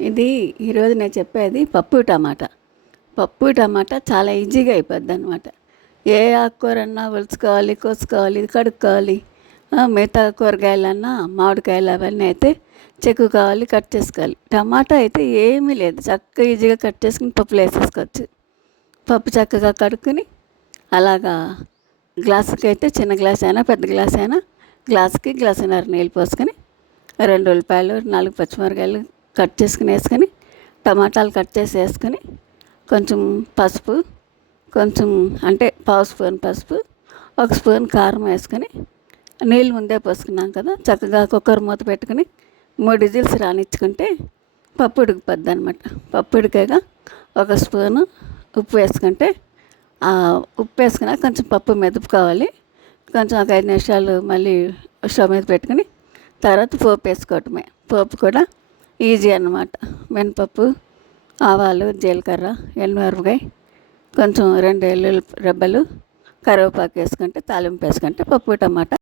ఇది ఈరోజు నేను చెప్పేది పప్పు టమాటా. పప్పు టమాటా చాలా ఈజీగా అయిపోద్ది అనమాట ఏ ఆకుకూరన్నా ఒలుచుకోవాలి కోసుకోవాలి కడుక్కోవాలి మిగతా కూరగాయలన్నా మామిడికాయలు అవన్నీ అయితే చెక్కు కావాలి కట్ చేసుకోవాలి. టమాటా అయితే ఏమీ లేదు. చక్కగా ఈజీగా కట్ చేసుకుని పప్పులు వేసేసుకోవచ్చు. పప్పు చక్కగా కడుక్కుని అలాగా గ్లాసుకి అయితే చిన్న గ్లాస్ అయినా పెద్ద గ్లాస్ అయినా గ్లాసుకి గ్లాసున్నర నీళ్ళు పోసుకొని రెండు ఉల్లిపాయలు నాలుగు పచ్చిమిరకాయలు కట్ చేసుకుని వేసుకొని టమాటాలు కట్ చేసి వేసుకొని కొంచెం పసుపు కొంచెం అంటే పావు స్పూన్ పసుపు ఒక స్పూన్ కారం వేసుకొని నీళ్ళు ముందే పోసుకున్నాం కదా చక్కగా కుక్కర్ మూత పెట్టుకుని మూడు విజిల్స్ రానిచ్చుకుంటే పప్పు ఉడికిపోద్ది అనమాట పప్పు ఉడికాక ఒక స్పూను ఉప్పు వేసుకుంటే ఆ ఉప్పు వేసుకున్నా కొంచెం పప్పు మెదుపుకోవాలి. కొంచెం ఒక ఐదు నిమిషాలు మళ్ళీ స్టవ్ మీద పెట్టుకుని తర్వాత పోపు వేసుకోవటమే. పోపు కూడా ఈజీ అనమాట మినపప్పు ఆవాలు జీలకర్ర ఎండుమిరపకాయ కొంచెం రెండు ఎల్లుల్లి రెబ్బలు కరివేపాకు వేసుకుంటే తాలింపు వేసుకుంటే పప్పు టమాటా